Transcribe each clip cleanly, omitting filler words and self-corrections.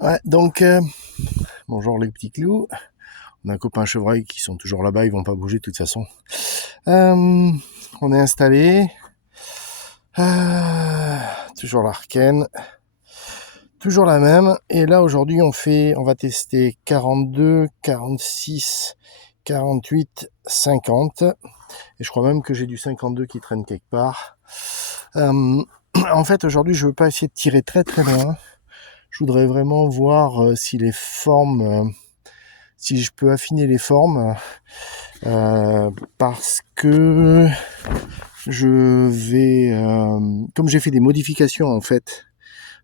Ouais, donc, bonjour les petits clous. On a un copain chevreuil qui sont toujours là-bas, ils vont pas bouger de toute façon. Euh, on est installé. Toujours l'Arken. Toujours la même. Et là, aujourd'hui, on va tester 42, 46, 48, 50. Et je crois même que j'ai du 52 qui traîne quelque part. En fait, aujourd'hui, je veux pas essayer de tirer très très loin. Je voudrais vraiment voir si les formes... si je peux affiner les formes, parce que je vais, comme j'ai fait des modifications en fait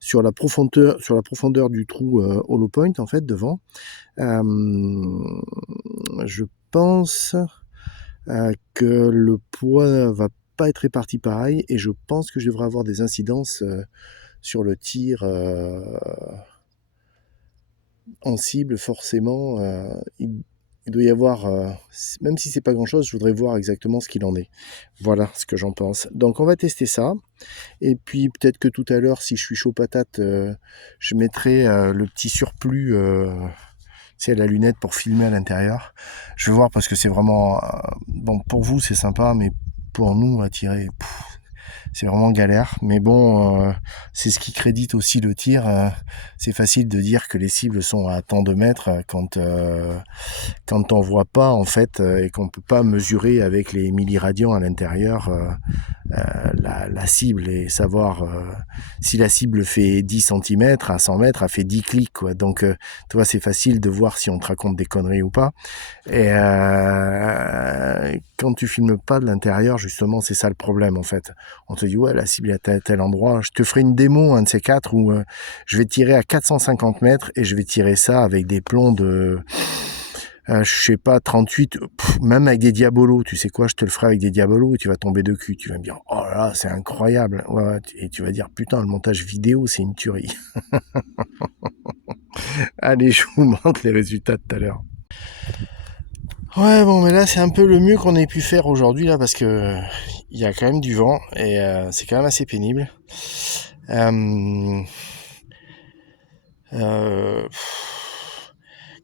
sur la profondeur du trou hollow point en fait devant, euh, je pense que le poids va pas être réparti pareil et je pense que je devrais avoir des incidences sur le tir en cible forcément. Il doit y avoir, même si c'est pas grand chose, je voudrais voir exactement ce qu'il en est. Voilà ce que j'en pense. Donc on va tester ça. Et puis peut-être que tout à l'heure, si je suis chaud patate, je mettrai le petit surplus, c'est la lunette pour filmer à l'intérieur. Je vais voir parce que c'est vraiment, bon, pour vous c'est sympa, mais pour nous à tirer, c'est vraiment galère. Mais bon, c'est ce qui crédite aussi le tir. C'est facile de dire que les cibles sont à tant de mètres quand on voit pas en fait et qu'on peut pas mesurer avec les milliradians à l'intérieur la cible et savoir si la cible fait 10 centimètres à 100 mètres, elle fait 10 clics quoi. Donc tu vois, c'est facile de voir si on te raconte des conneries ou pas. Et quand tu filmes pas de l'intérieur, justement, c'est ça le problème en fait. On te dit ouais, la cible est à tel endroit. Je te ferai une démo, un de ces quatre, où je vais tirer à 450 mètres et je vais tirer ça avec des plombs de je sais pas, 38, même avec des diabolos, tu sais quoi, je te le ferai avec des diabolos et tu vas tomber de cul. Tu vas me dire, oh là là, c'est incroyable. Ouais, ouais, et tu vas dire, putain, le montage vidéo, c'est une tuerie. Allez, je vous montre les résultats tout à l'heure. Ouais, bon, mais là, c'est un peu le mieux qu'on ait pu faire aujourd'hui, là, parce que il y a quand même du vent et c'est quand même assez pénible. Euh, euh,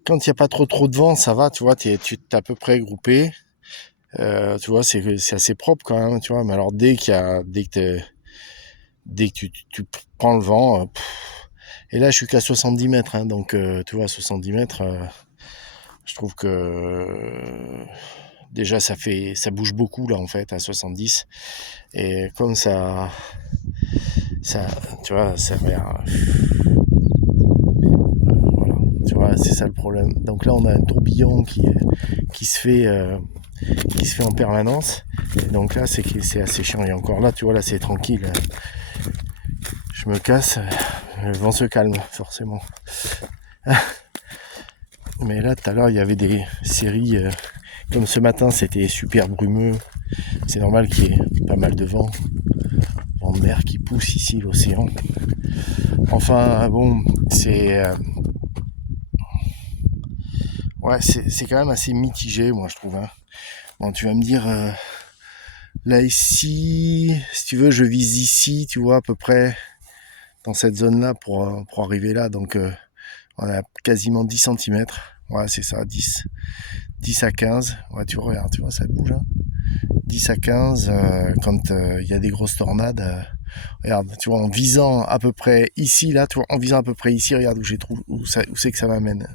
quand il n'y a pas trop de vent, ça va, tu vois, tu es à peu près groupé. Tu vois, c'est assez propre quand même, tu vois. Mais alors dès que tu prends le vent, et là je suis qu'à 70 mètres, hein, donc tu vois, 70 mètres, je trouve que déjà ça bouge beaucoup là en fait à 70, et comme ça, tu vois, voilà, tu vois, c'est ça le problème. Donc là on a un tourbillon qui se fait qui se fait en permanence. Et donc là, c'est assez chiant. Et encore là, tu vois, là, c'est tranquille. Je me casse, le vent se calme, forcément. Mais là, tout à l'heure, il y avait des séries. Comme ce matin, c'était super brumeux. C'est normal qu'il y ait pas mal de vent. Vent de mer qui pousse ici, l'océan. Enfin, bon, ouais, c'est quand même assez mitigé, moi, je trouve. Hein. Bon, tu vas me dire, là, ici, si tu veux, je vise ici, tu vois, à peu près dans cette zone-là pour arriver là. Donc, on a quasiment 10 centimètres. Ouais, c'est ça, 10 à 15. Ouais, tu regardes, tu vois, ça bouge. Hein. 10 à 15, quand il y a des grosses tornades. Regarde, tu vois, en visant à peu près ici, là, tu vois, en visant à peu près ici, regarde où j'ai trouvé, où c'est que ça m'amène.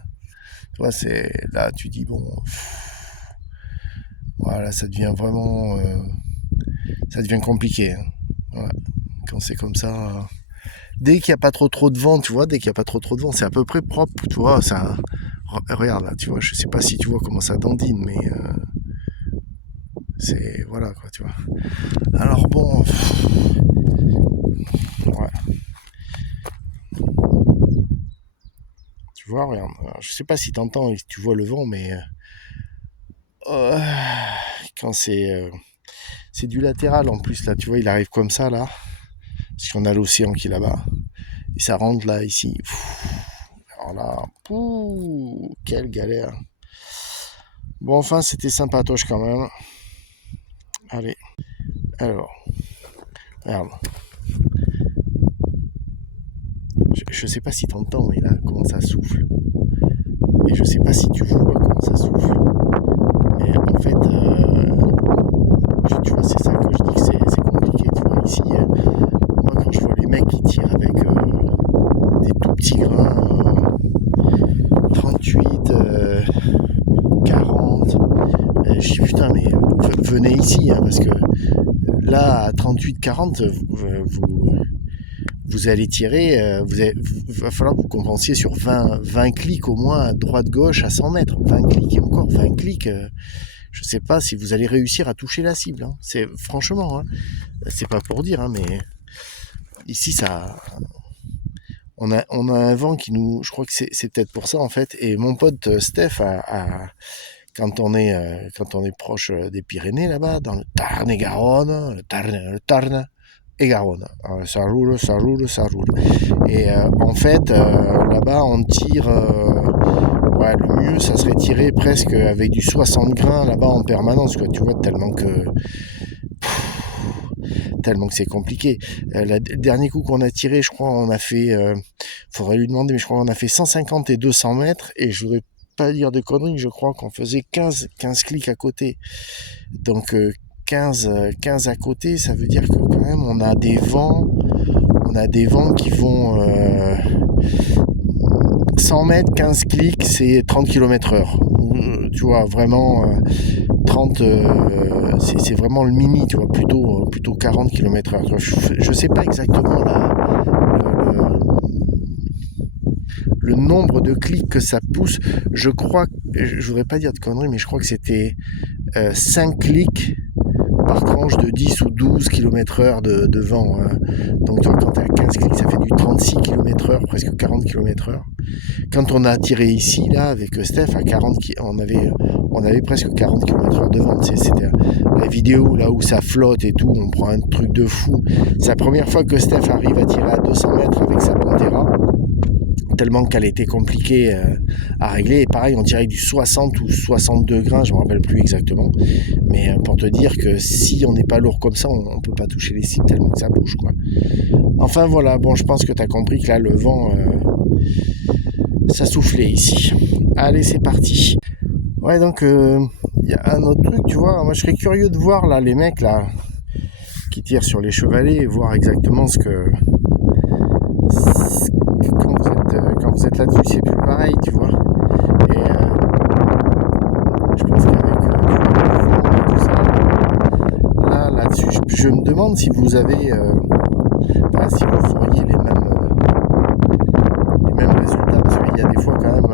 Tu vois, c'est là, tu dis, bon, voilà, ça devient vraiment, ça devient compliqué. Hein. Voilà. Quand c'est comme ça, dès qu'il n'y a pas trop de vent, tu vois, dès qu'il n'y a pas trop de vent, c'est à peu près propre, tu vois, ça, regarde là, tu vois, je sais pas si tu vois comment ça dandine, mais c'est, voilà, quoi, tu vois. Alors bon, ouais, tu vois, regarde, je sais pas si t'entends et si tu vois le vent, mais euh, quand c'est du latéral en plus, là, tu vois, il arrive comme ça, là, parce qu'on a l'océan qui est là-bas, et ça rentre là, ici. Alors là, quelle galère. Bon, enfin, c'était sympatoche quand même. Allez, alors, regarde. Je sais pas si t'entends, mais là, comment ça souffle. Et je sais pas si tu vois comment ça souffle. Mais en fait, tu vois, c'est ça que je dis que c'est compliqué. Tu vois, ici, moi, quand je vois les mecs qui tirent avec des tout petits grains, 38, 40, je dis putain, mais venez ici, hein, parce que là, à 38-40, vous allez tirer, va falloir que vous compensiez sur 20 clics au moins, à droite-gauche, à 100 mètres. 20 clics et encore, 20 clics, je sais pas si vous allez réussir à toucher la cible. Hein. C'est, franchement, hein, c'est pas pour dire, hein, mais ici, on a un vent qui nous... Je crois que c'est peut-être pour ça, en fait. Et mon pote Steph quand on est proche des Pyrénées, là-bas, dans le Tarn-et-Garonne, le Tarn et Garonne. Ça roule, ça roule, ça roule. Et en fait, là-bas, on tire... ouais, le mieux, ça serait tirer presque avec du 60 grains là-bas en permanence, quoi, tu vois, tellement que c'est compliqué. Le dernier coup qu'on a tiré, je crois, on a fait... faudrait lui demander, mais je crois qu'on a fait 150 et 200 mètres, et je voudrais pas dire de conneries, je crois qu'on faisait 15 clics à côté. Donc 15 à côté, ça veut dire que quand même on a des vents qui vont 100 mètres, 15 clics, c'est 30 km/h. Tu vois, vraiment 30, c'est vraiment le mini, tu vois, plutôt 40 km/h. Je sais pas exactement le nombre de clics que ça pousse. Je crois, je voudrais pas dire de conneries, mais je crois que c'était 5 clics par tranche de 10 ou 12 km/h de vent. Hein. Donc quand tu as 15 clics, ça fait du 36 km/h, presque 40 km/h. Quand on a tiré ici, là, avec Steph, à 40, on avait presque 40 km/h de vent. C'était la vidéo là où ça flotte et tout, on prend un truc de fou. C'est la première fois que Steph arrive à tirer à 200 mètres avec sa Pantera, tellement qu'elle était compliquée à régler. Et pareil, on dirait du 60 ou 62 grains, je ne me rappelle plus exactement. Mais pour te dire que si on n'est pas lourd comme ça, on ne peut pas toucher les cibles tellement que ça bouge, quoi. Enfin voilà, bon, je pense que tu as compris que là, le vent, ça soufflait ici. Allez, c'est parti. Ouais, donc, y a un autre truc, tu vois. Moi, je serais curieux de voir, là, les mecs, là, qui tirent sur les chevalets, et voir exactement ce que... Quand vous êtes là-dessus, c'est plus pareil, tu vois. Et je pense qu'avec tout ça, là-dessus, je me demande si vous avez, si vous feriez les mêmes résultats, parce qu'il y a des fois quand même,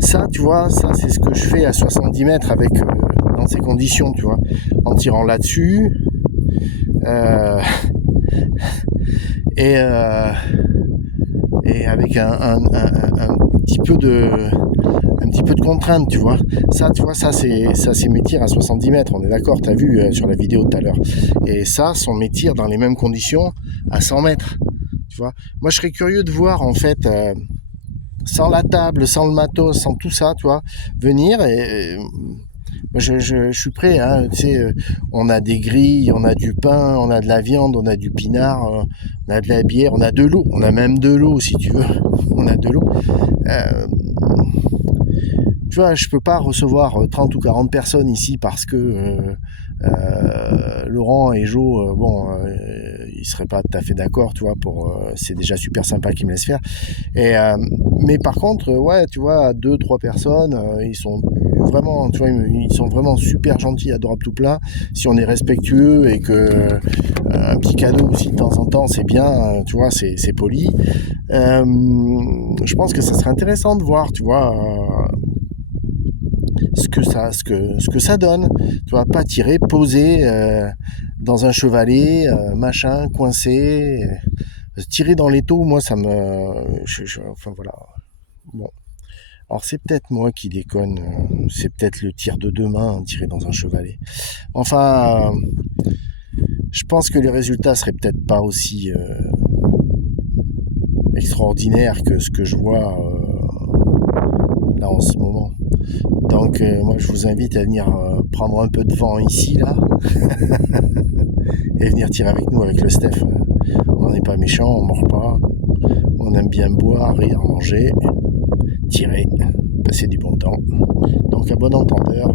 ça, tu vois, ça c'est ce que je fais à 70 mètres avec, dans ces conditions, tu vois, en tirant là-dessus, et avec un petit peu de contrainte, tu vois. Ça, tu vois, ça c'est mes tirs à 70 mètres, on est d'accord, t'as vu sur la vidéo tout à l'heure. Et ça, sont mes tirs dans les mêmes conditions à 100 mètres, tu vois. Moi, je serais curieux de voir, en fait, sans la table, sans le matos, sans tout ça, tu vois, venir et... Je suis prêt, hein, tu sais, on a des grilles, on a du pain, on a de la viande, on a du pinard, on a de la bière, on a de l'eau, on a même de l'eau si tu veux, on a de l'eau. Tu vois, je peux pas recevoir 30 ou 40 personnes ici parce que Laurent et Jo, ils seraient pas tout à fait d'accord, tu vois, c'est déjà super sympa qu'ils me laissent faire. Et, mais par contre, ouais, tu vois, 2-3 personnes, ils sont vraiment, tu vois, ils sont vraiment super gentils, adorables tout plein. Si on est respectueux et que un petit cadeau aussi de temps en temps, c'est bien, tu vois, c'est poli. Je pense que ça serait intéressant de voir, tu vois, ce que ça donne. Tu vois, pas tirer, poser dans un chevalet, machin, coincé, tirer dans les taux, moi ça me... enfin voilà. Bon. Alors c'est peut-être moi qui déconne, c'est peut-être le tir de deux mains, tirer dans un chevalet. Enfin, je pense que les résultats seraient peut-être pas aussi extraordinaires que ce que je vois là en ce moment. Donc moi je vous invite à venir prendre un peu de vent ici là et venir tirer avec nous avec le Steph. On n'est pas méchant, on mord pas. On aime bien boire, rire, manger, tirer, passer du bon temps. Donc à bon entendeur.